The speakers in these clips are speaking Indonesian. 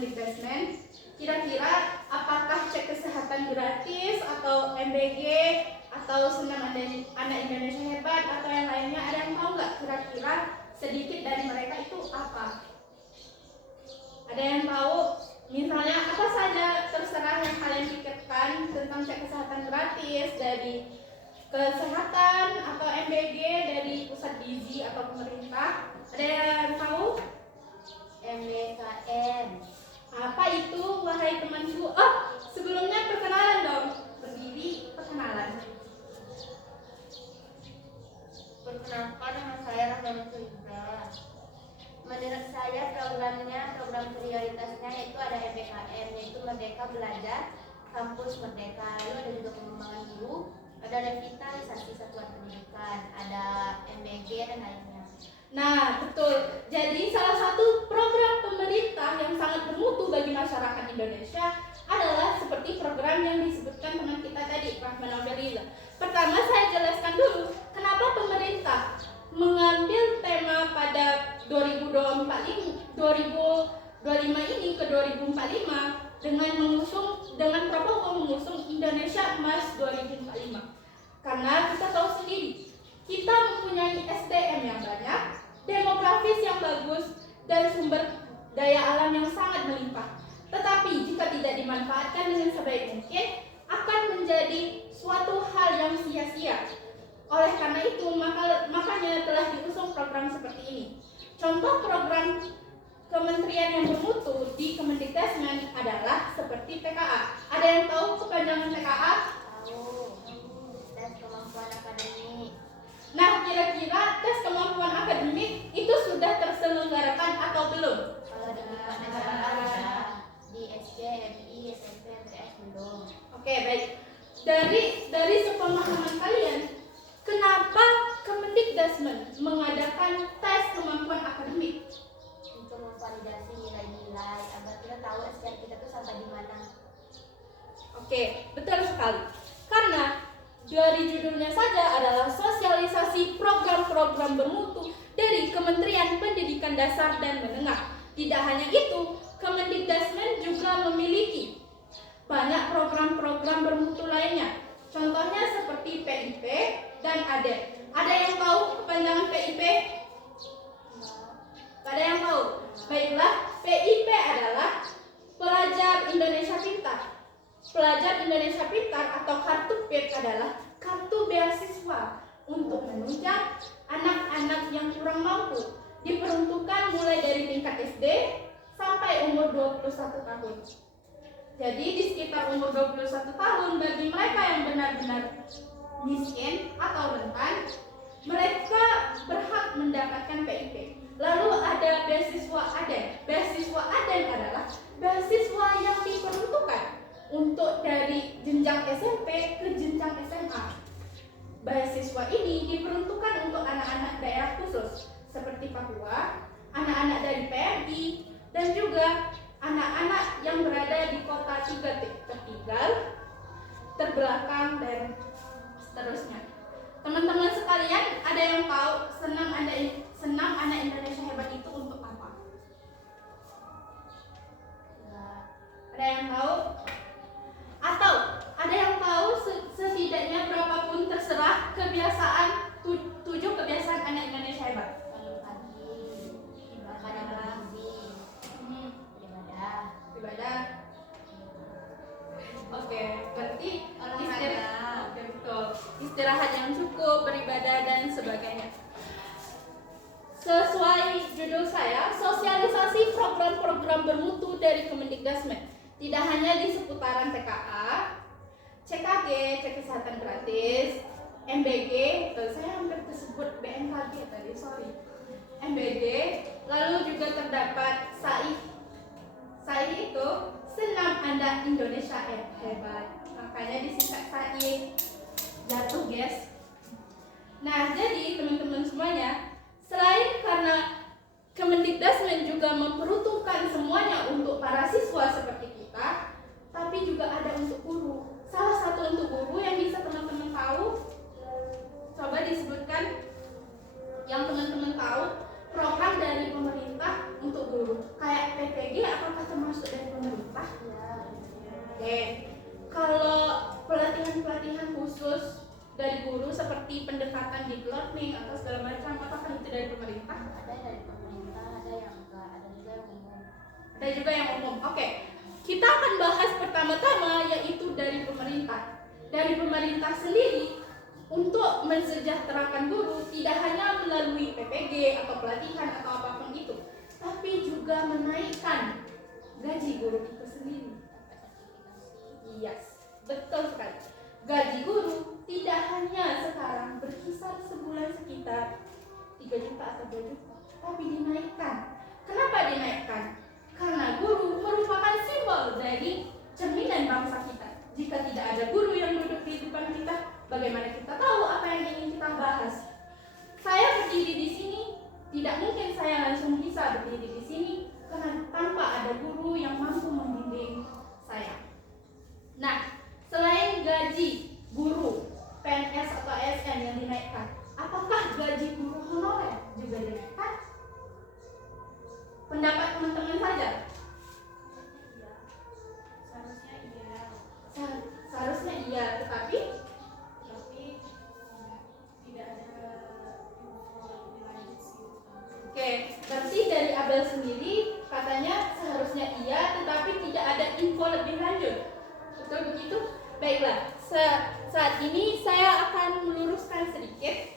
Kemendikbudrismen. Kira-kira apakah cek kesehatan gratis atau MBG atau senam anak Indonesia hebat atau yang lainnya? Ada yang tahu nggak kira-kira sedikit dari mereka itu apa? Ada yang tahu? Misalnya apa saja terserah yang kalian pikirkan tentang cek kesehatan gratis dari kesehatan atau MBG dari pusat gizi atau pemerintah. Ada yang tahu? MBKM. Apa itu, wahai temanku? Oh, sebelumnya perkenalan dong. Berdiri, perkenalan. Perkenalkan, nama saya Rahma Suhibra. Menurut saya program prioritasnya itu ada MBKM, yaitu Merdeka Belajar, Kampus Merdeka. Lalu ada juga pengembangan guru, ada revitalisasi satuan pendidikan, ada MBG dan lainnya. Nah, betul. Jadi salah satu program pemerintah yang sangat bermutu bagi masyarakat Indonesia adalah seperti program yang disebutkan teman kita tadi, Rahman Abeliza. Pertama, saya jelaskan dulu kenapa pemerintah mengambil tema pada 2025 ini ke 2045 dengan Prabowo mengusung Indonesia Emas 2045. Karena kita tahu sendiri, kita mempunyai SDM yang banyak, demografis yang bagus, dan sumber daya alam yang sangat melimpah. Tetapi jika tidak dimanfaatkan dengan sebaik mungkin, akan menjadi suatu hal yang sia-sia. Oleh karena itu, makanya telah diusung program seperti ini. Contoh program kementerian yang bermutu di Kemendikbudrismen adalah seperti TKA. Ada yang tahu kepanjangan TKA? Tahu. Tes kemampuan akademik. Nah, kira-kira tes kemampuan akademik itu sudah terselenggarakan atau belum? Kalau di negara di SD, MI, SMP, MTS belum. Oke, baik. Dari sepemahaman kalian, kenapa Kemendikbudrismen mengadakan tes kemampuan akademik? Untuk memvalidasi nilai-nilai agar kita tahu SDM kita tuh sampai di mana. Oke, betul sekali. Karena dari judulnya saja adalah sosialisasi program-program bermutu dari Kementerian Pendidikan Dasar dan Menengah. Tidak hanya itu, Kemendikbudrismen juga memiliki banyak program-program bermutu lainnya. Contohnya seperti PIP dan ADEN. Ada yang tahu kepanjangan PIP? Ada yang tahu? Baiklah, PIP adalah Pelajar Indonesia Pintar. Pelajar Indonesia Pintar atau kartu PIP adalah kartu beasiswa untuk menunjang anak-anak yang kurang mampu, diperuntukkan mulai dari tingkat SD sampai umur 21 tahun. Jadi di sekitar umur 21 tahun bagi mereka yang benar-benar miskin atau rentan, mereka berhak mendapatkan PIP. Lalu ada beasiswa ADEN. Beasiswa ADEN adalah beasiswa yang diperuntukkan untuk dari jenjang SMP ke jenjang SMA. Beasiswa ini diperuntukkan untuk anak-anak daerah khusus seperti Papua, anak-anak dari PMI, dan juga anak-anak yang berada di kota tertinggal, terbelakang, dan seterusnya. Teman-teman sekalian, ada yang tahu senam anak Indonesia hebat itu untuk apa? Ada yang tahu? Atau ada yang tahu setidaknya berapapun terserah kebiasaan 7 kebiasaan anak Indonesia hebat? Bangun pagi, makan yang bergizi, Ibadah. Oke, berarti Oke, betul. Istirahat yang cukup, beribadah dan sebagainya. Sesuai judul saya, sosialisasi program-program bermutu dari Kemendikbudrismen. Tidak hanya di seputaran TKA, CKG, cek kesehatan gratis, MBG, saya hampir tersebut BMKG tadi, sorry. MBG, lalu juga terdapat SAI. SAI itu senam anak Indonesia hebat. Makanya disingkat SAI. Jatuh, guys. Nah, jadi teman-teman semuanya, selain karena Kemendikbudrismen juga memperuntukkan semuanya untuk para siswa seperti kita, tapi juga ada untuk guru. Salah satu untuk guru yang bisa teman-teman tahu, coba disebutkan yang teman-teman tahu program dari pemerintah untuk guru, kayak PPG PPG apakah termasuk dari pemerintah? Ya. Oke. Kalau pelatihan-pelatihan khusus dari guru seperti pendekatan deep learning atau segala macam, apakah itu dari pemerintah? Ada dari pemerintah, ada yang enggak, ada juga yang umum. Ada juga yang umum. Oke. Kita akan bahas pertama-tama yaitu dari pemerintah. Dari pemerintah sendiri untuk mensejahterakan guru tidak hanya melalui PPG atau pelatihan atau apapun itu, tapi juga menaikkan gaji guru itu sendiri. Yes, betul sekali. Gaji guru tidak hanya sekarang berkisar sebulan sekitar 3 juta atau 2 juta, tapi dinaikkan. Kenapa dinaikkan? Karena guru merupakan simbol dari cerminan bangsa kita. Jika tidak ada guru yang duduk di depan kita, bagaimana kita tahu apa yang ingin kita bahas? Saya berdiri di sini, tidak mungkin saya langsung bisa berdiri di sini karena tanpa ada guru yang mampu membimbing saya. Nah, selain gaji guru PNS atau ASN yang dinaikkan, apakah gaji guru honorer juga dinaikkan? Pendapat teman-teman saja. Seharusnya iya. Seharusnya iya, tetapi tidak ada info lebih lanjut sih. oke, berarti dari Abel sendiri katanya seharusnya iya, tetapi tidak ada info lebih lanjut. Betul begitu? Baiklah, saat ini saya akan meluruskan sedikit.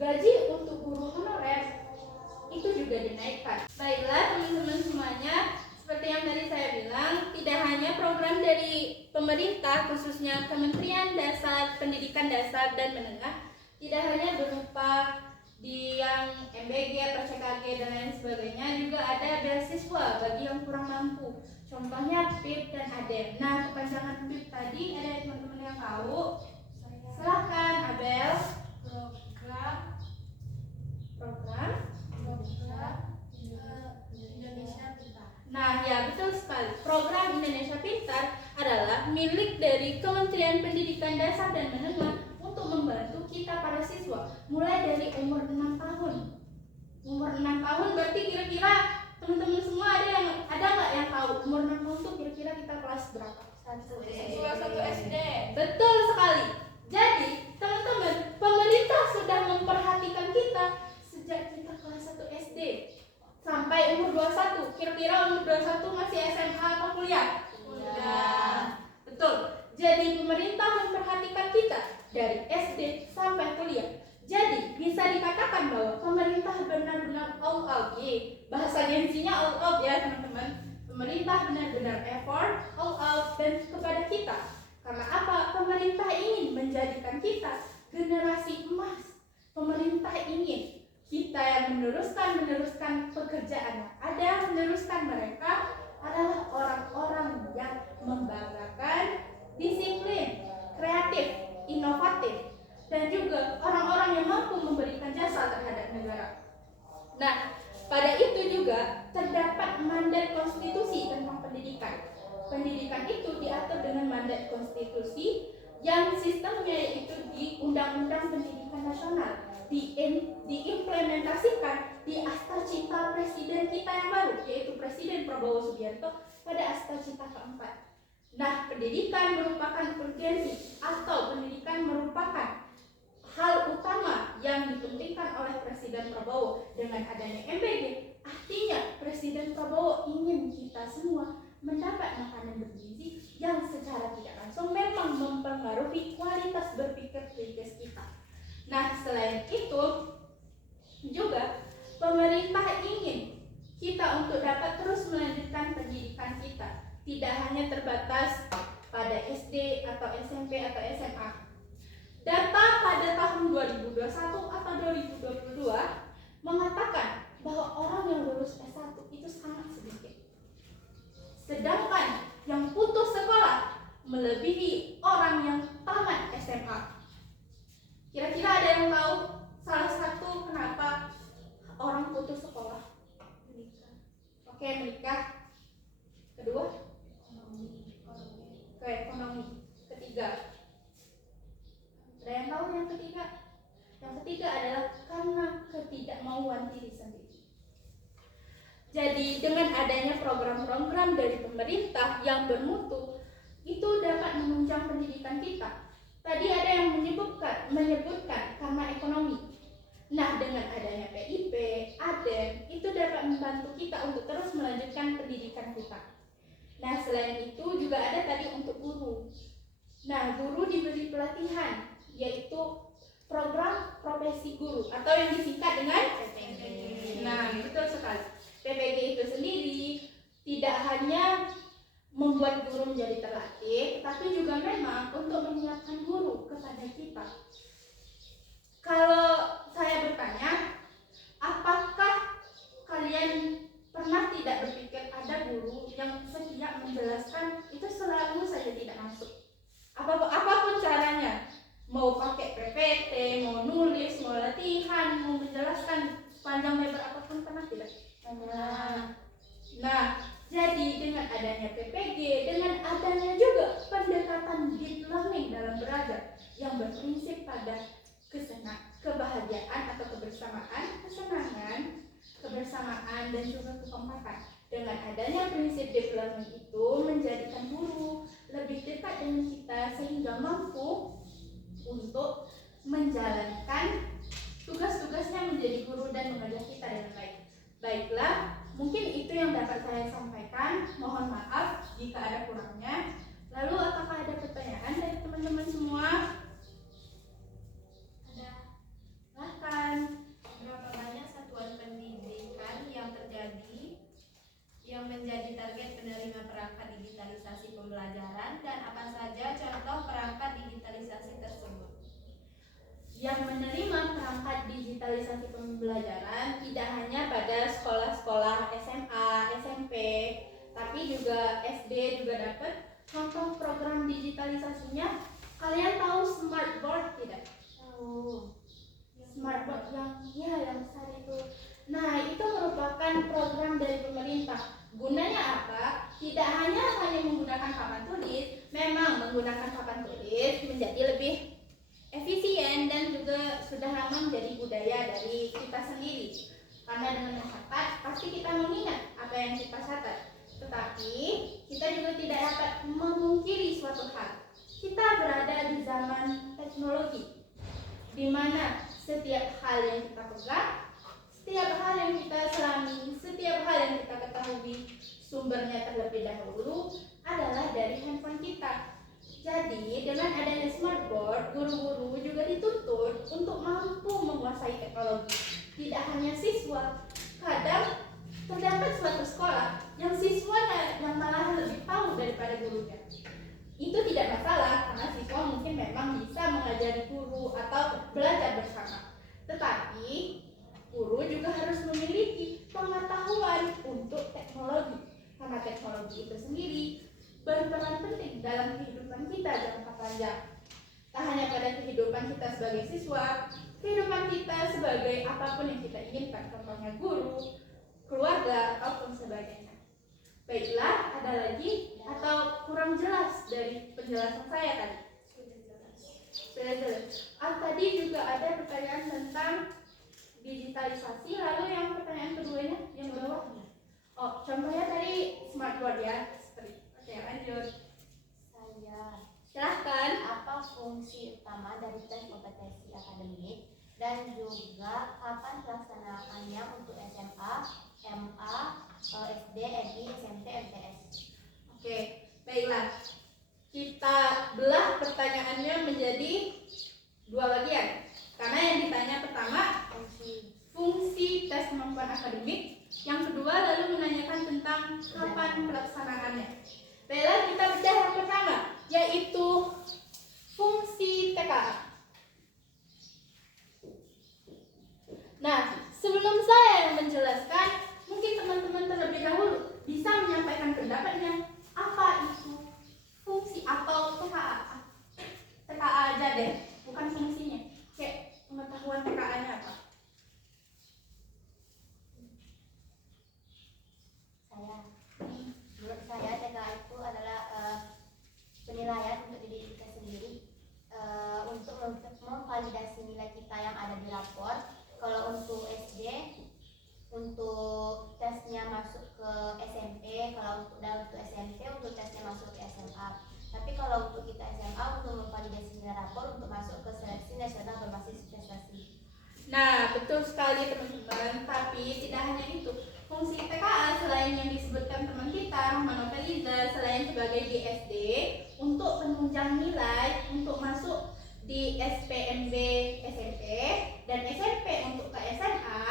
Gaji untuk guru honorer itu juga dinaikkan. Baiklah teman-teman semuanya, seperti yang tadi saya bilang, tidak hanya program dari pemerintah, khususnya Kementerian Pendidikan Dasar dan Menengah, tidak hanya berupa di yang MBG, PCKG dan lain sebagainya, juga ada beasiswa bagi yang kurang mampu. Contohnya PIP dan ADEM. Nah, kepanjangan PIP tadi ada teman-teman yang tahu? Silakan Abel. Program Indonesia Pintar. Nah, ya betul sekali. Program Indonesia Pintar adalah milik dari Kementerian Pendidikan Dasar dan Menengah untuk membantu kita para siswa mulai dari umur 6 tahun. Umur 6 tahun berarti kira-kira teman-teman semua ada nggak yang tahu umur 6 tahun itu kira-kira kita kelas berapa? 1 SD. Betul sekali. Jadi, teman-teman, pemerintah sudah memperhatikan kita sejak kita kelas 1 SD sampai umur 21. Kira-kira umur 21 masih SMA atau kuliah? Kuliah. Betul. Jadi pemerintah memperhatikan kita dari SD sampai kuliah. Jadi bisa dikatakan bahwa pemerintah benar-benar all out. Bahasa gensinya all out ya teman-teman. Pemerintah benar-benar effort, all out dan kepada kita. Karena apa? Pemerintah ingin menjadikan kita generasi emas. Pemerintah ingin kita yang meneruskan pekerjaan yang ada, meneruskan mereka adalah orang-orang yang membanggakan, disiplin, kreatif, inovatif, dan juga orang-orang yang mampu memberikan jasa terhadap negara. Nah, pada itu juga terdapat mandat konstitusi tentang pendidikan. Pendidikan itu diatur dengan mandat konstitusi yang sistemnya yaitu di Undang-Undang Pendidikan Nasional, diimplementasikan di Akta Cipta Presiden kita yang baru, yaitu Presiden Prabowo Subianto pada Akta Cipta keempat. Nah, pendidikan merupakan urgensi atau pendidikan merupakan hal utama yang dipentingkan oleh Presiden Prabowo. Dengan adanya MBG, artinya Presiden Prabowo ingin kita semua mendapat makanan bergizi yang secara tidak langsung memang mempengaruhi kualitas berpikir kritis kita. Nah, selain itu juga pemerintah ingin kita untuk dapat terus melanjutkan pendidikan kita, tidak hanya terbatas pada SD atau SMP atau SMA. Data pada tahun 2021 atau 2022 mengatakan bahwa orang yang lulus S1 itu sangat sedikit. Sedangkan yang putus sekolah melebihi orang yang tamat SMA. Kira-kira ada yang tahu salah satu kenapa orang putus sekolah? Menikah. Oke, menikah. Kedua? Ekonomi. Ketiga. Ada yang tahu yang ketiga? Yang ketiga adalah karena ketidakmauan diri sendiri. Jadi dengan adanya program-program dari pemerintah yang bermutu, itu dapat menunjang pendidikan kita. Tadi ada yang menyebutkan karena ekonomi. Nah, dengan adanya PIP, ADEM, itu dapat membantu kita untuk terus melanjutkan pendidikan kita. Nah, selain itu juga ada tadi untuk guru. Nah, guru diberi pelatihan, yaitu program profesi guru atau yang disingkat dengan PPG. Nah, betul sekali. PPG itu sendiri tidak hanya membuat guru menjadi terlatih, tapi juga memang untuk menyiapkan guru kepada kita. Kalau saya bertanya, apakah kalian pernah tidak berpikir ada guru yang setiap menjelaskan itu selalu saja tidak masuk? Apapun caranya, mau pakai PPT, mau nulis, mau latihan, mau menjelaskan panjang lebar apapun, pernah tidak? Nah, jadi dengan adanya PPG, dengan adanya juga pendekatan deep learning dalam belajar yang berprinsip pada kebahagiaan atau kebersamaan, kesenangan, kebersamaan dan juga kekompakan. Dengan adanya prinsip deep learning itu menjadikan guru lebih dekat dengan kita sehingga mampu untuk menjalankan tugas-tugasnya menjadi guru dan mengajar kita dengan baik. Baiklah, mungkin itu yang dapat saya sampaikan. Mohon maaf jika ada kurangnya. Lalu apakah ada pertanyaan dari teman-teman semua? Ada. Silakan. Berapa banyak satuan pendidikan yang menjadi target penerima perangkat digitalisasi pembelajaran dan apa saja contoh perangkat digitalisasi tersebut? Yang menerima perangkat digitalisasi pembelajaran tidak hanya pada sekolah-sekolah SMA, SMP, tapi juga SD juga dapat. Contoh program digitalisasinya, kalian tahu smartboard tidak? Tahu. Smartboard yang besar itu. Nah, itu merupakan program dari pemerintah. Gunanya apa? Tidak hanya menggunakan papan tulis, memang menggunakan papan tulis menjadi lebih efisien dan juga sudah lama menjadi budaya dari kita sendiri. Karena dengan mencatat, pasti kita mengingat apa yang kita catat. Tetapi kita juga tidak dapat memungkiri suatu hal. Kita berada di zaman teknologi, di mana setiap hal yang kita pegang, setiap hal yang kita selami, setiap hal yang kita ketahui sumbernya terlebih dahulu adalah dari handphone kita. Jadi dengan adanya smartboard, guru-guru juga dituntut untuk mampu menguasai teknologi. Tidak hanya siswa, kadang terdapat suatu sekolah yang siswanya yang malah lebih tahu daripada gurunya. Itu tidak masalah karena siswa mungkin memang bisa mengajari guru atau belajar bersama. Tetapi guru juga harus memiliki pengetahuan untuk teknologi, karena teknologi itu sendiri berperan penting dalam kehidupan kita jangka panjang. Tak hanya pada kehidupan kita sebagai siswa, kehidupan kita sebagai apapun yang kita inginkan, contohnya guru, keluarga, ataupun sebagainya. Baiklah, ada lagi atau kurang jelas dari penjelasan saya tadi? Sudah jelas. Tadi juga ada pertanyaan tentang digitalisasi, lalu yang pertanyaan keduanya yang bawah. Oh, contohnya tadi smartboard ya. Oke, lanjut. Silahkan. Apa fungsi utama dari tes kompetensi akademik dan juga kapan pelaksanaannya untuk SMA, MA, SD, MI, SMP, MTS? Oke, baiklah. Kita belah pertanyaannya menjadi dua bagian. Karena yang ditanya pertama fungsi tes kemampuan akademik, yang kedua lalu menanyakan tentang kapan pelaksanaannya. Baiklah, kita bedah yang pertama, yaitu fungsi TKA. Nah, sebelum saya yang menjelaskan, mungkin teman-teman terlebih dahulu bisa menyampaikan pendapatnya. Apa itu fungsi atau TKA? TKA aja deh, bukan fungsinya. Kayak pengetahuan TKA-nya apa? SMP. Kalau untuk SMP untuk tesnya masuk ke SMA. Tapi kalau untuk kita SMA untuk memvalidasi nilai rapor untuk masuk ke seleksi nasional berbasis prestasi. Nah, betul sekali teman-teman. Tapi tidak hanya itu. Fungsi TKA selain yang disebutkan teman kita, Rahman Feliza, selain sebagai GSD untuk penunjang nilai untuk masuk di SPMB SMP dan SMP untuk ke SMA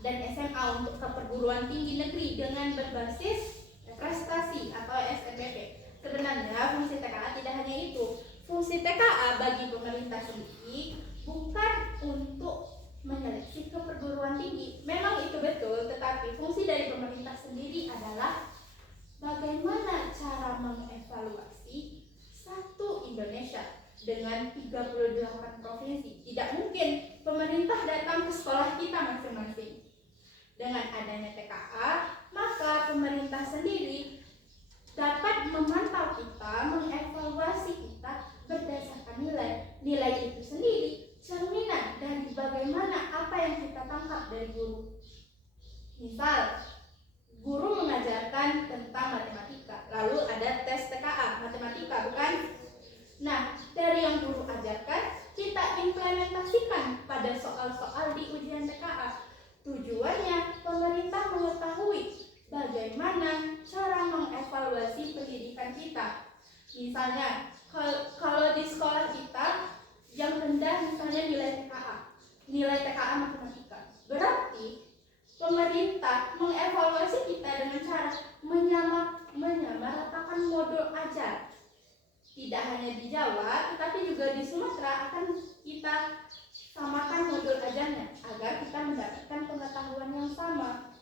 dan SMA untuk ke perguruan tinggi negeri dengan berbasis prestasi atau SNBP. Sebenarnya fungsi TKA tidak hanya itu. Fungsi TKA bagi pemerintah sendiri bukan untuk menyeleksi ke perguruan tinggi. Memang itu betul, tetapi fungsi dari pemerintah sendiri adalah bagaimana cara mengevaluasi satu Indonesia dengan 38 provinsi. Tidak mungkin pemerintah datang ke sekolah kita masing-masing. Dengan adanya TKA, maka pemerintah sendiri dapat memantau kita, mengevaluasi kita berdasarkan nilai. Nilai itu sendiri cerminan dari bagaimana apa yang kita tangkap dari guru. Misal, guru mengajarkan tentang matematika, lalu ada tes TKA matematika, bukan? Nah, dari yang guru ajarkan, kita implementasikan pada soal-soal di ujian TKA. Tujuannya, pemerintah mengetahui bagaimana cara mengevaluasi pendidikan kita. Misalnya, kalau di sekolah kita yang rendah misalnya nilai TKA matematika. Berarti pemerintah mengevaluasi kita dengan cara menyamaratakan modul ajar. Tidak hanya di Jawa, tetapi juga di Sumatera akan kita samakan modul ajarnya agar kita mendapatkan pengetahuan yang sama.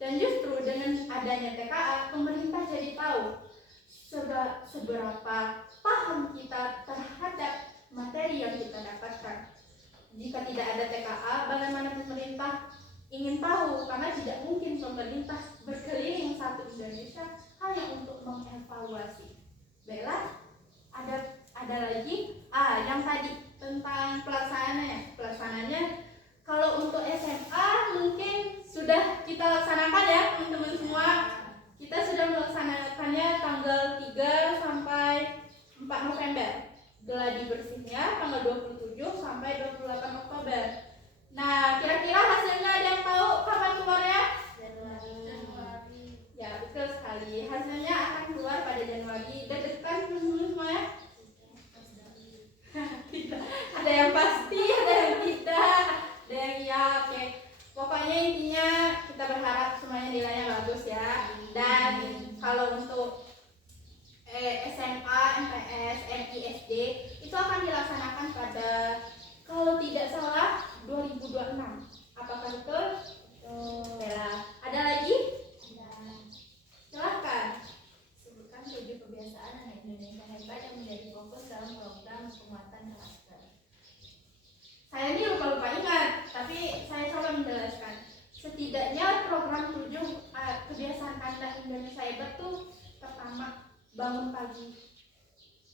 Dan justru dengan adanya TKA, pemerintah jadi tahu seberapa paham kita terhadap materi yang kita dapatkan. Jika tidak ada TKA, bagaimana pemerintah ingin tahu? Karena tidak mungkin pemerintah berkeliling satu Indonesia hanya untuk mengevaluasi. Baiklah, ada lagi yang tadi tentang pelaksanaannya. Kalau untuk SMA mungkin sudah kita laksanakan ya teman-teman semua. Kita sudah melaksanakannya tanggal 3 sampai 4 November. Geladi bersihnya tanggal 27 sampai 28 Oktober. Nah, kira-kira hasilnya ada yang tahu kapan keluarnya? Januari. Ya, betul sekali. Hasilnya akan keluar pada Januari. Deg-degan teman-teman semua ya? Tidak. Ada yang pasti, ada yang tidak, ada yang ya. Oke. Pokoknya intinya kita berharap semuanya nilainya bagus ya. Dan kalau untuk SMA, MTS, MI, SD itu akan dilaksanakan pada, kalau tidak salah, 2026. Apakah betul? Ya. Ada lagi? Silahkan. Sebutkan 7 kebiasaan anak Indonesia hebat yang menjadi fokus dalam program penguatan karakter. Saya ini lupa ingat, tapi saya coba menjelaskan. Setidaknya program 7 kebiasaan anak Indonesia hebat tuh pertama, bangun pagi.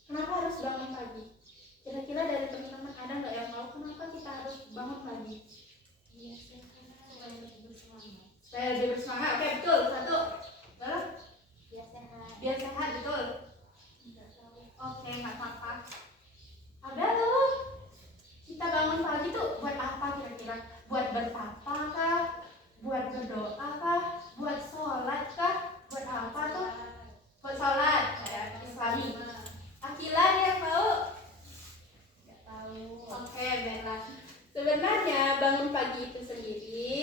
Kenapa harus bangun pagi? Kira-kira dari teman-teman ada nggak yang tahu kenapa kita harus bangun pagi? Supaya lebih bersemangat. Supaya lebih bersemangat. Oke, betul. Satu. Lalu? Biar sehat. Biar sehat, betul. Nggak tahu. Oke, nggak apa-apa. Ada loh. Kita bangun pagi tuh buat apa kira-kira? Buat bertapa kah? Buat berdoa kah? Buat sholat kah? Buat apa tuh? Buat sholat, Islami. Akila dia tahu? Nggak tahu. Oke, baiklah. Sebenarnya bangun pagi itu sendiri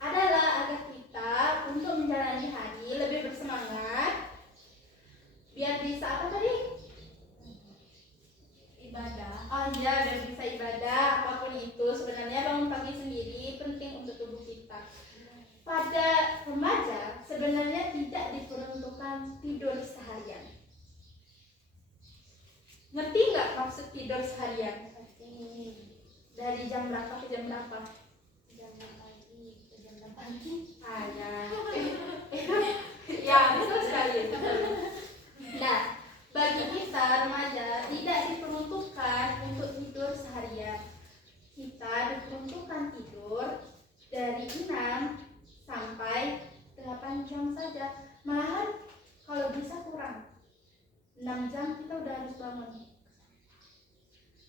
adalah agar kita untuk menjalani hari lebih bersemangat, biar bisa apa tadi? Ibadah. Oh iya, biar bisa ibadah apapun itu. Sebenarnya bangun pagi sendiri penting untuk tubuh kita. Pada remaja sebenarnya tidak diperuntukkan tidur seharian. Ngerti nggak maksud tidur seharian? Dari jam berapa ke jam berapa? Jam 6 pagi ke jam 8 pagi. Ya. Ya, betul sekali. Nah, bagi kita remaja tidak diperuntukkan untuk tidur seharian. Kita diperuntukkan tidur dari 6 sampai 8 jam saja. Malahan kalau bisa kurang 6 jam kita udah harus bangun.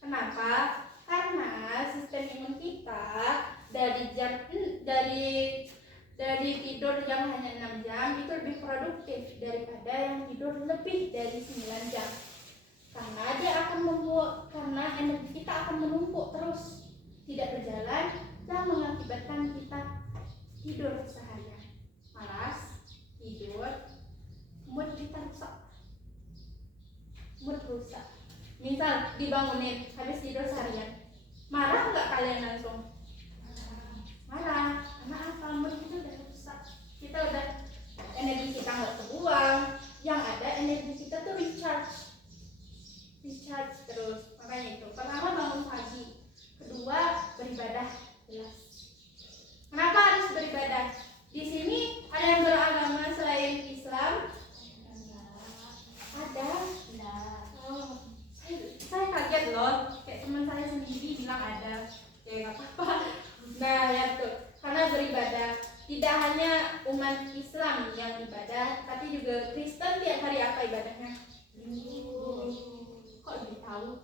Kenapa? Karena sistem imun kita dari tidur yang hanya 6 jam itu lebih produktif daripada yang tidur lebih dari 9 jam. Karena energi kita akan menumpuk terus, tidak berjalan, dan mengakibatkan kita tidur seharian, malas, tidur, mood kita rusak. Misal dibangunin habis tidur seharian, marah nggak kalian langsung? Marah. Karena apa? Mood kita udah rusak. Energi kita nggak kebuang. Yang ada energi kita tuh recharge terus. Makanya itu. Pertama bangun pagi. Kedua beribadah, jelas. Kenapa harus beribadah? Di sini ada yang beragama selain Islam? Ada. Oh, saya kaget loh. Kayak teman saya sendiri bilang ada. Ya nggak apa-apa. Nah ya tuh. Karena beribadah tidak hanya umat Islam yang ibadah, tapi juga Kristen tiap hari apa ibadahnya? Kok lebih tahu?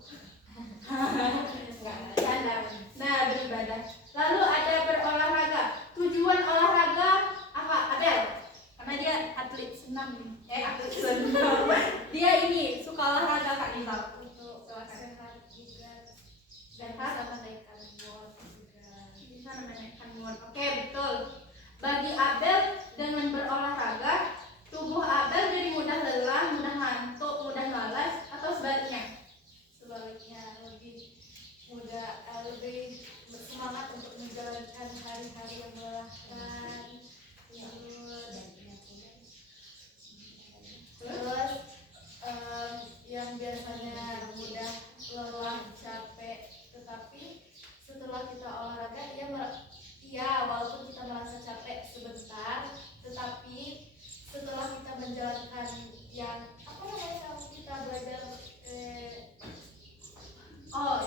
Enggak ada. Nah, beribadah. Lalu ada berolahraga. Tujuan olahraga apa? Adel? Karena dia atlet senam. Atlet senam. Dia ini suka olahraga Kak Nisa. Untuk sehat juga dan Sehat? bisa menaikkan mood juga. Bisa menaikkan mood. Oke, betul. Bagi Abel dengan berolahraga, tubuh Abel jadi mudah lelah, mudah ngantuk, mudah malas, atau sebaliknya? Sebaliknya lebih mudah, lebih bersemangat untuk menjalankan hari-hari yang melelahkan. Terus yang biasanya mudah lelah, capek, tetapi setelah kita olahraga walaupun kita merasa capek sebentar, tetapi setelah kita menjalankan yang kita belajar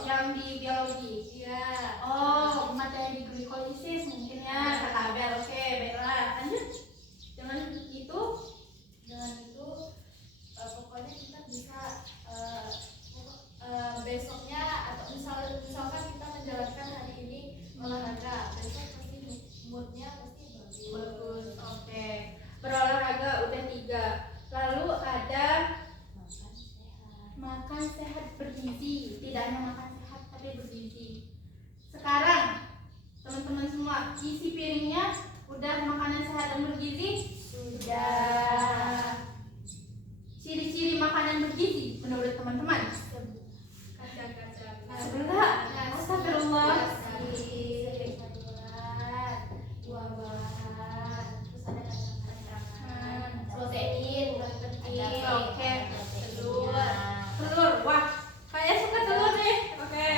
Yang di biologi. ya Materi glikolisis mungkin ya, kata Abel. Oke, baiklah. Lanjut. Dengan itu pokoknya kita bisa besoknya atau misalkan kita menjalankan hari ini olahraga, besok pasti moodnya pasti bagus. Oke. Berolahraga udah 3. Lalu ada makan sehat bergizi. Tidak hanya makan sehat tapi bergizi. Sekarang teman-teman semua isi piringnya udah makanan sehat dan bergizi? Sudah. Ciri-ciri makanan bergizi menurut teman-teman? kacang-kacang, Sebelah. Astagfirullah. buah-buahan, terus ada kacang-kacangan, Protein, penting, oke. Telur. Wah, kayak suka telur nih. Oke.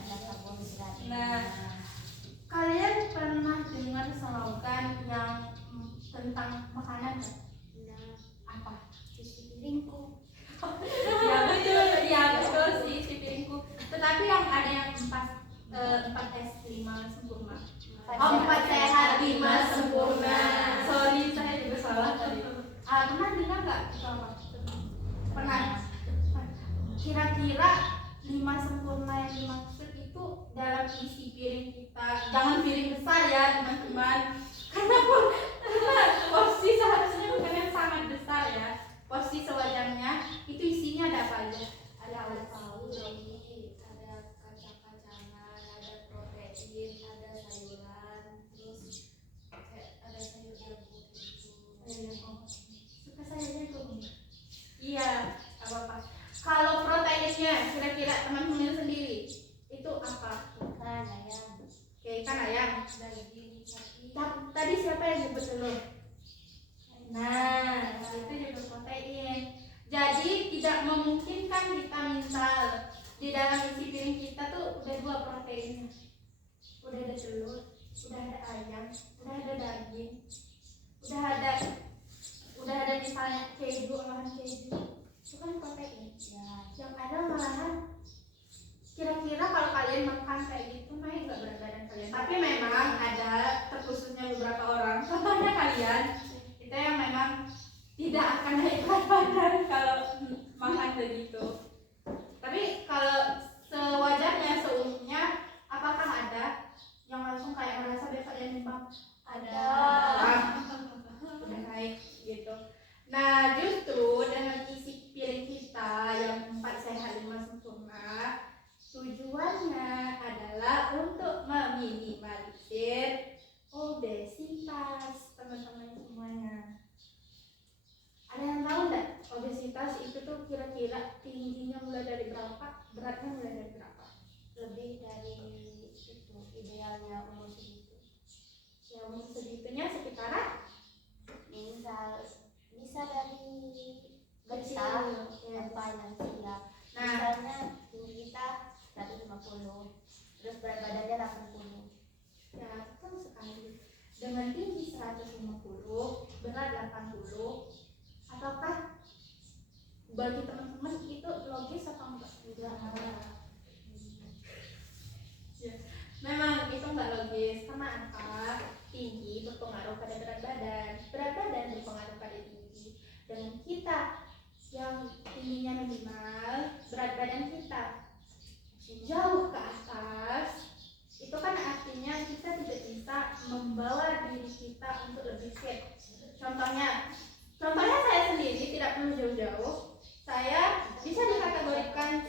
ada karbohidratnya. Nah, kalian pernah dengar slogan yang tentang makanan nggak? Apa? Isi piringku. Ya betul sih si piringku. Tetapi yang ada yang 4S 5 sempurna. 4 sehat 5 sempurna. Sorry, saya juga salah tadi. Pernah dengar nggak itu apa? Pernah. Kira-kira 5 sempurna yang dimaksud itu dalam isi piring kita. Jangan piring besar ya teman-teman. Karena porsi seharusnya bukan yang sangat besar ya. Porsi sewajarnya itu isinya ada apa aja? Ada tahu, ada kacang-kacangan, ada protein, ada sayuran, terus ada sayur jagung gitu. Suka saya jagung. Iya, apa-apa. Kalau proteinnya kira-kira teman-teman sendiri itu apa? Ikan ayam, Kayak ikan ayam. daging sapi. Tadi siapa yang nyebut telur? Nah, itu juga protein. Jadi tidak memungkinkan kita misal di dalam isi piring kita tuh udah 2 protein. Udah ada telur, udah ada ayam, udah ada daging, udah ada misalnya keju, olahan keju. Itu kan protein. Yang ada malahan kira-kira kalau kalian makan kayak gitu naik nggak berat badan kalian? Tapi memang ada terkhususnya beberapa orang. Contohnya kalian, kita yang tidak akan naik berat badan kalau makan begitu. Tapi kalau sewajarnya, seumumnya, apakah ada yang langsung kayak merasa besok dia nimbang? Ada. Udah naik gitu. Nah, justru dengan isi piring kita yang 4 sehat 5 sempurna, tujuannya adalah untuk meminimalisir obesitas, teman-teman semuanya. Ada yang tahu nggak obesitas itu tuh kira-kira tingginya mulai dari berapa, beratnya mulai dari berapa? Lebih dari itu idealnya umur segitu. Ya, umur segitunya sekitaran Bisa dari kecil, besar ya. sampai lansia. Nah, Misalnya tinggi kita 150, terus berat badannya 80. ya betul sekali. Dengan tinggi 150, berat 80, apakah bagi teman-teman itu logis atau enggak? Ya, memang itu enggak logis. Karena apa? Tinggi berpengaruh pada berat badan berpengaruh pada tinggi. Dengan kita yang tingginya minimal, berat badan kita jauh ke atas, itu kan artinya kita tidak bisa membawa diri kita untuk lebih fit. Contohnya saya sendiri, tidak perlu jauh-jauh, saya bisa dikategorikan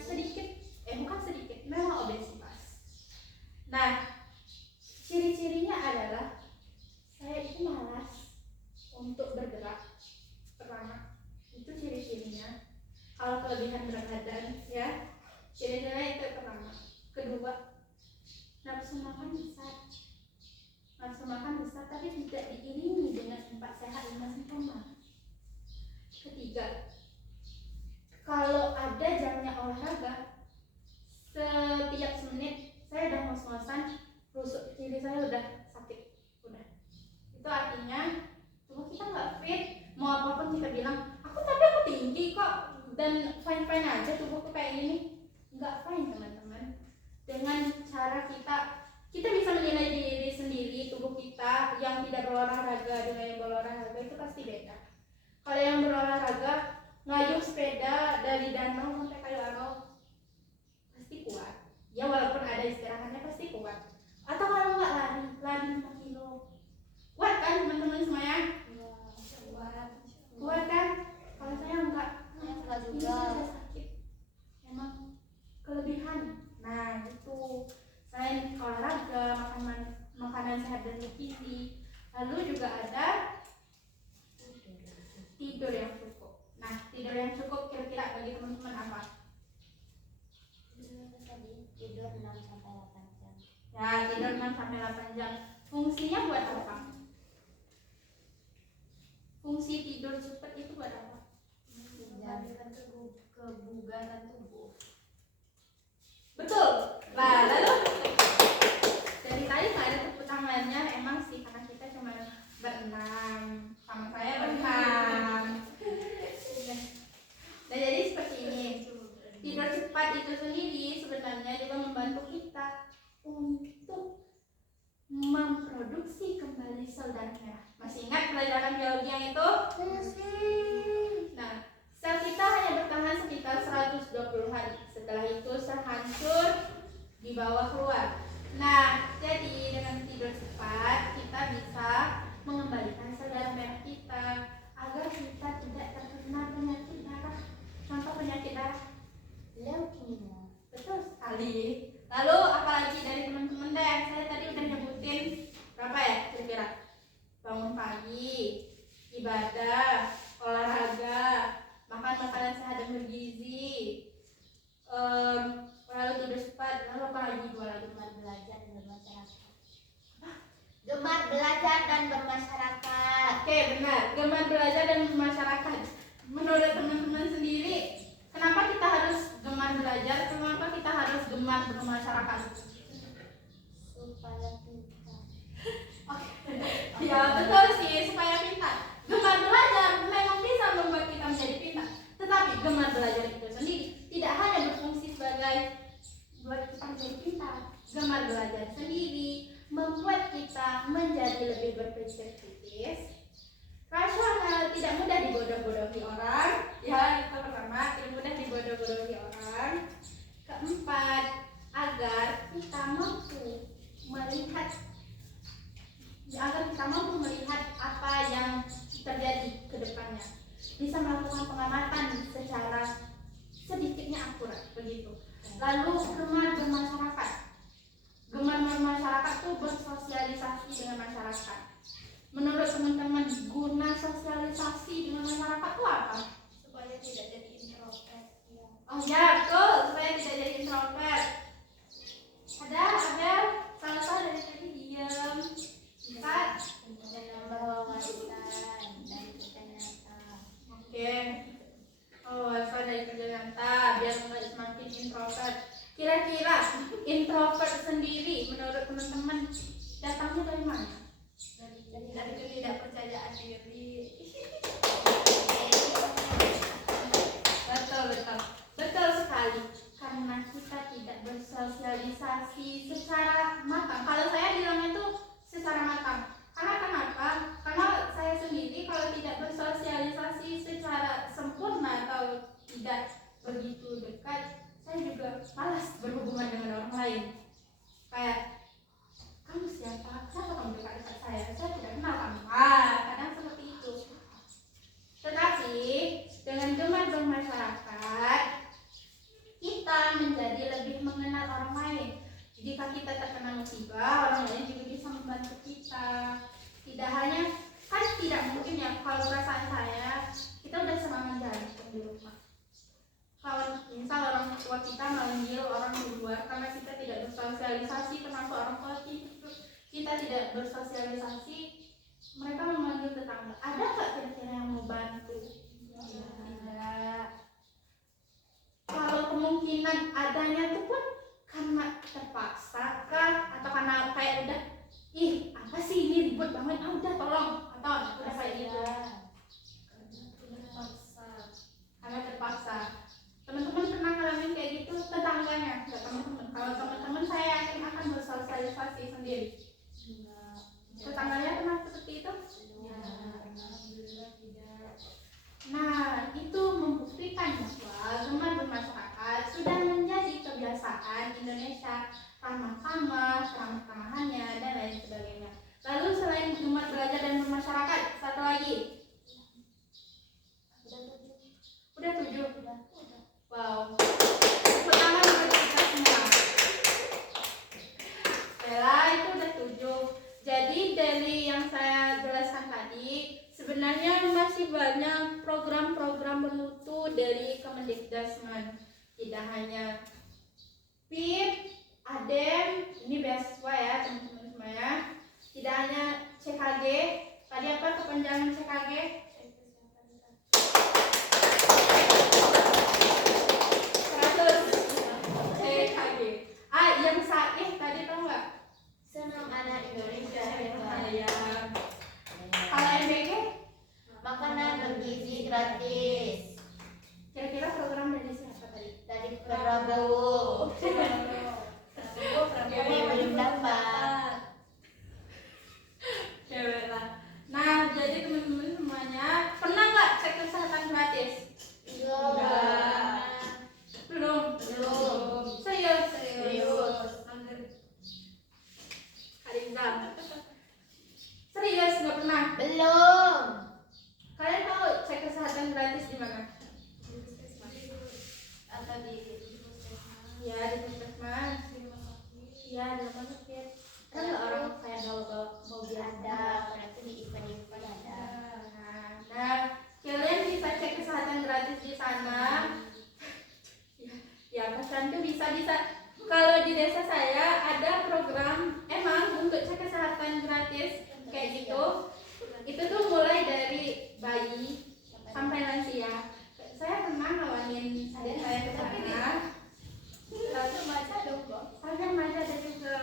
bukan sedikit, memang obesitas. Nah, ciri-cirinya adalah saya itu malas untuk bergerak. Pertama, itu ciri-cirinya. Kalau kelebihan berat badan, ya, ciri-cirinya itu pertama. Kedua, nafsu makan besar tapi tidak diiringi dengan 4 sehat 5 sempurna. Ketiga, kalau ada jamnya olahraga, setiap semenit saya udah ngos-ngosan, rusuk kiri saya udah sakit, udah. Itu artinya tubuh kita nggak fit. Mau apapun kita bilang, aku tinggi kok dan fine aja tubuhku kayak gini, nggak fine teman-teman. Dengan cara kita bisa menilai diri sendiri, tubuh kita yang tidak berolahraga dengan yang berolahraga itu pasti beda. Kalau yang berolahraga ngayuh sepeda dari danau sampai Kayu pasti kuat. Ya walaupun ada istirahatnya pasti kuat. Atau kalau nggak lari 5 kilo. Kuat kan teman-teman semuanya? Kuat kan? Kalau saya enggak juga sakit. Emang kelebihan. Nah, itu selain olahraga, makanan sehat dan bergizi, lalu juga ada tidur yang cukup. Nah, tidur yang cukup kira-kira bagi teman-teman apa? Tidur 6-8 jam. Ya, tidur 6-8 jam. Fungsinya buat apa? Fungsi tidur cepat itu buat apa? Menjaga kebugaran tubuh. Betul. Nah, lalu dari tadi nggak ada tepuk tangannya, emang sih karena kita cuma berenam, sama saya berenam. Nah, jadi seperti ini. Tidur cepat itu sendiri sebenarnya juga membantu kita untuk memproduksi kembali sel darah merah. Masih ingat pelajaran biologi yang itu? Nah, sel kita hanya bertahan sekitar 120 hari. Setelah itu sel hancur dibawa keluar. Nah, jadi dengan tidur cepat kita bisa mengembalikan sel darah merah kita agar kita tidak terkena penyakit darah. Contoh penyakit darah leukemia. Betul sekali. Lalu apalagi dari teman-teman deh? Saya tadi udah nyebutin berapa ya kira-kira? Bangun pagi, ibadah, olahraga, makan makanan sehat dan bergizi, lalu tidur cepat, lalu apa lagi? Gemar belajar dan bermasyarakat. Gemar belajar dan bermasyarakat. Oke, benar. Gemar belajar dan bermasyarakat. Menurut teman-teman sendiri, kenapa kita harus gemar belajar? Kenapa kita harus gemar bermasyarakat? Supaya pintar. Oke. Ya betul sih, supaya pintar. Gemar belajar memang bisa membuat kita menjadi pintar. Tetapi gemar belajar itu sendiri tidak hanya berfungsi sebagai buat kita menjadi pintar. Gemar belajar sendiri membuat kita menjadi lebih berpikir kritis, rasional, tidak mudah dibodoh-bodohi kehidupannya, bisa melakukan pengamatan secara sedikitnya akurat begitu. Lalu gemar bermasyarakat. Gemar bermasyarakat tuh bersosialisasi dengan masyarakat. Menurut teman-teman, guna sosialisasi dengan masyarakat itu apa? Supaya tidak jadi introvert. Ya. Oh ya, betul, supaya tidak jadi introvert. Ada salah dari tadi diam. Empat. Menambah wawasan dan kerja nyata. Oke. Oh, asal dari kerja nyata biar nggak semakin introvert. Kira-kira introvert sendiri menurut teman-teman datangnya dari mana? Dari ketidakpercayaan diri. Betul sekali. Karena kita tidak bersosialisasi secara matang. Kalau saya bilangnya itu secara matang. Karena kenapa? Karena saya sendiri kalau tidak bersosialisasi secara sempurna atau tidak begitu dekat, saya juga malas berhubungan dengan orang lain. Kayak, kamu siapa? Siapa kamu dekat-dekat saya? Saya tidak kenal kamu. Kadang seperti itu. Tetapi dengan gemar bermasyarakat, kita menjadi lebih mengenal orang lain. Jika kita terkena musibah, orang lain juga bisa membantu kita. Tidak hanya, kan tidak mungkin ya, kalau perasaan saya, kita udah semangat jalan di rumah. Kalau misal orang tua kita memanggil orang di luar karena kita tidak bersosialisasi, termasuk orang tua kita tidak bersosialisasi, mereka memanggil tetangga. Ada nggak kira-kira yang mau bantu? Tidak. Kalau kemungkinan adanya itu pun karena terpaksa kah, atau karena kayak udah, ih apa sih ini ribut banget, udah tolong, atau udah kayak gitu. Karena terpaksa. Teman-teman pernah ngalamin kayak gitu tetangganya? Enggak teman-teman. Kalau teman-teman saya yakin akan bersosialisasi sendiri. Tetangganya pernah seperti itu? Alhamdulillah tidak. Nah, itu membuktikan bahwa gemar bermasyarakat sudah menjadi kebiasaan Indonesia, ramah-tamah, ramah-tamahannya, dan lain sebagainya. Lalu selain gemar belajar dan bermasyarakat, satu lagi. Udah 7? Wow. Pertama untuk kita semua. Bella itu udah 7. Jadi dari yang saya jelaskan tadi, sebenarnya masih banyak program-program bermutu dari Kemendikbudrismen. Tidak hanya PIP, ADEM, ini beasiswa ya teman-teman semuanya. Tidak hanya CKG. Tadi apa kepanjangan CKG? Yang tadi tau nggak? Senam anak Indonesia. Ya. Kalau MBG? Makanan bergizi gratis. Kira-kira program dari siapa tadi? Dari Prabowo. Kami belum dapat. Cewek lah. Nah, jadi teman-teman semuanya pernah nggak cek kesehatan gratis? Belum. Serius. Karizam. Serius nggak pernah? Belum. Kalian tahu cek kesehatan gratis di mana? Atau di Ya di puskesmas. Ya di rumah sakit. Kan nggak orang kayak bawa biasa. berarti di event-event ada. Nah, kalian bisa cek kesehatan gratis di sana. Ya, pesan tuh bisa. Kalau di desa saya ada program emang untuk cek kesehatan gratis kayak gitu. Itu tuh mulai dari bayi sampai lansia. Saya pernah ngawanin adik saya ke sana. Lalu baca dong, Bos. Saya remaja dari ke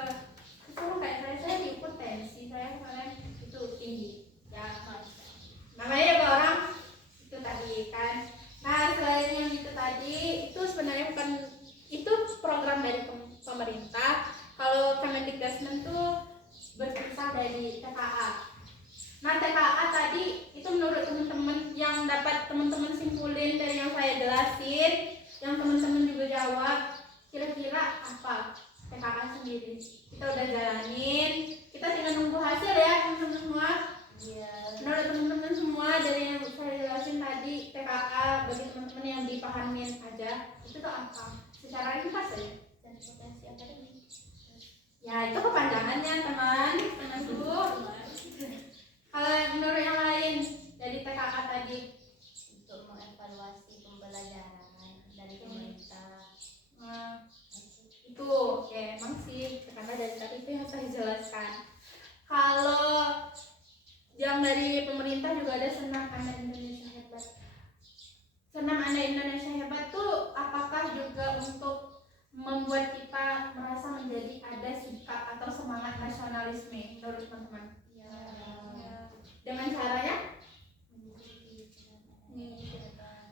sama kayak saya diukur tensi saya kemarin itu tinggi. Ya, namanya juga orang itu tadi kan. Nah, selain yang itu tadi, itu sebenarnya bukan itu program dari pemerintah. Kalau Kemendikbudrismen tuh berpisah dari TKA. Nah, TKA tadi itu menurut teman-teman yang dapat teman-teman simpulin dari yang saya jelasin, yang teman-teman juga jawab, kira-kira apa TKA sendiri? Kita udah jalanin, kita tinggal nunggu hasil ya teman-teman semua. Iya. Menurut teman-teman semua dari yang saya jelasin dipahamin aja itu tuh apa secara ringkas ya. dan potensi akademik. Ya itu kepanjangannya teman dulu. Kalau yang menurut yang lain dari TKK tadi Untuk mengevaluasi pembelajaran dari pemerintah. Itu oke, emang sih karena dari tadi itu yang saya jelaskan. Kalau yang dari pemerintah juga ada senam anak Indonesia hebat. Senam anak Indonesia hebat tuh apakah juga untuk membuat kita merasa menjadi ada sikap atau semangat nasionalisme menurut teman-teman? Ya. Dengan caranya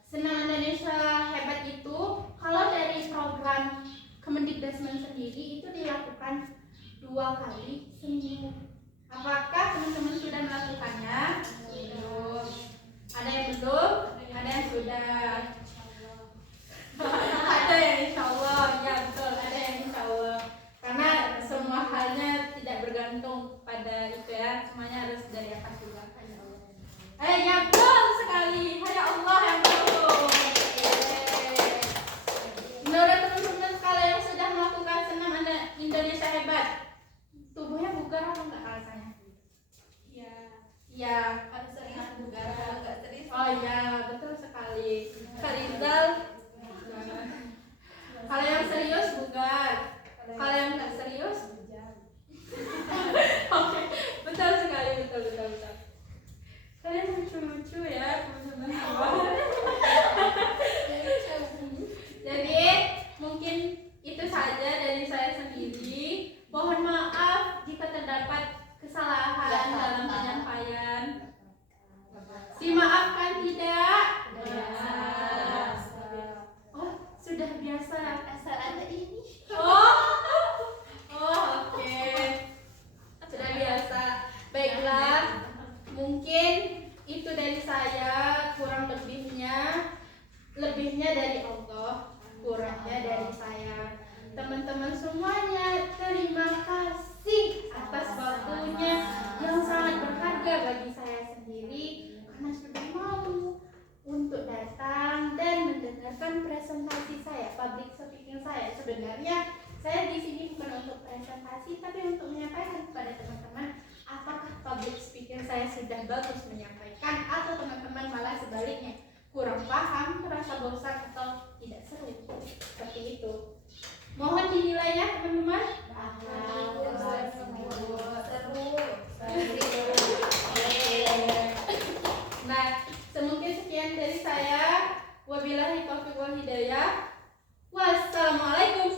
senam Indonesia hebat itu kalau dari program Kemendikbudrismen sendiri itu dilakukan 2 kali seminggu. Apakah teman-teman sudah melakukannya? Belum. Ada yang belum? Ada yang sudah? Ada yang insya Allah, ya betul. Ada yang insya Allah. Karena semua halnya tidak bergantung pada itu ya. Semuanya harus dari atas juga. Ya betul sekali. Hanya Allah yang tahu. Menurut teman-teman kalau yang sudah melakukan senam anak Indonesia hebat, tubuhnya bugar atau enggak rasanya? Iya. Harus sering bugar kalau nggak serius. Oh iya, betul sekali. Karizal. Kalau yang serius bugar. Kalau yang enggak serius? Oke, betul sekali, betul. Kalian lucu-lucu ya, teman-teman. Jadi mungkin itu saja dari saya sendiri. Mohon maaf jika terdapat kesalahan dalam penyampaian. Dimaafkan tidak? Oh, sudah biasa. Asal ada ini. Oke. Sudah biasa. Baiklah. Mungkin itu dari saya, kurang lebihnya dari Allah, kurangnya dari saya. Teman-teman semuanya, terima kasih atas waktunya yang sangat berharga bagi saya sendiri karena sudah mau untuk datang dan mendengarkan presentasi saya, public speaking saya. Sebenarnya saya di sini bukan untuk presentasi, tapi untuk menyampaikan kepada teman-teman apakah public speaking saya sudah bagus menyampaikan atau teman-teman malah sebaliknya kurang paham, merasa bosan atau tidak seru. Seperti itu. Mohon dinilainya teman-teman. Nah, semungkin sekian dari saya. Wabillahi taufiq wal hidayah. Wassalamualaikum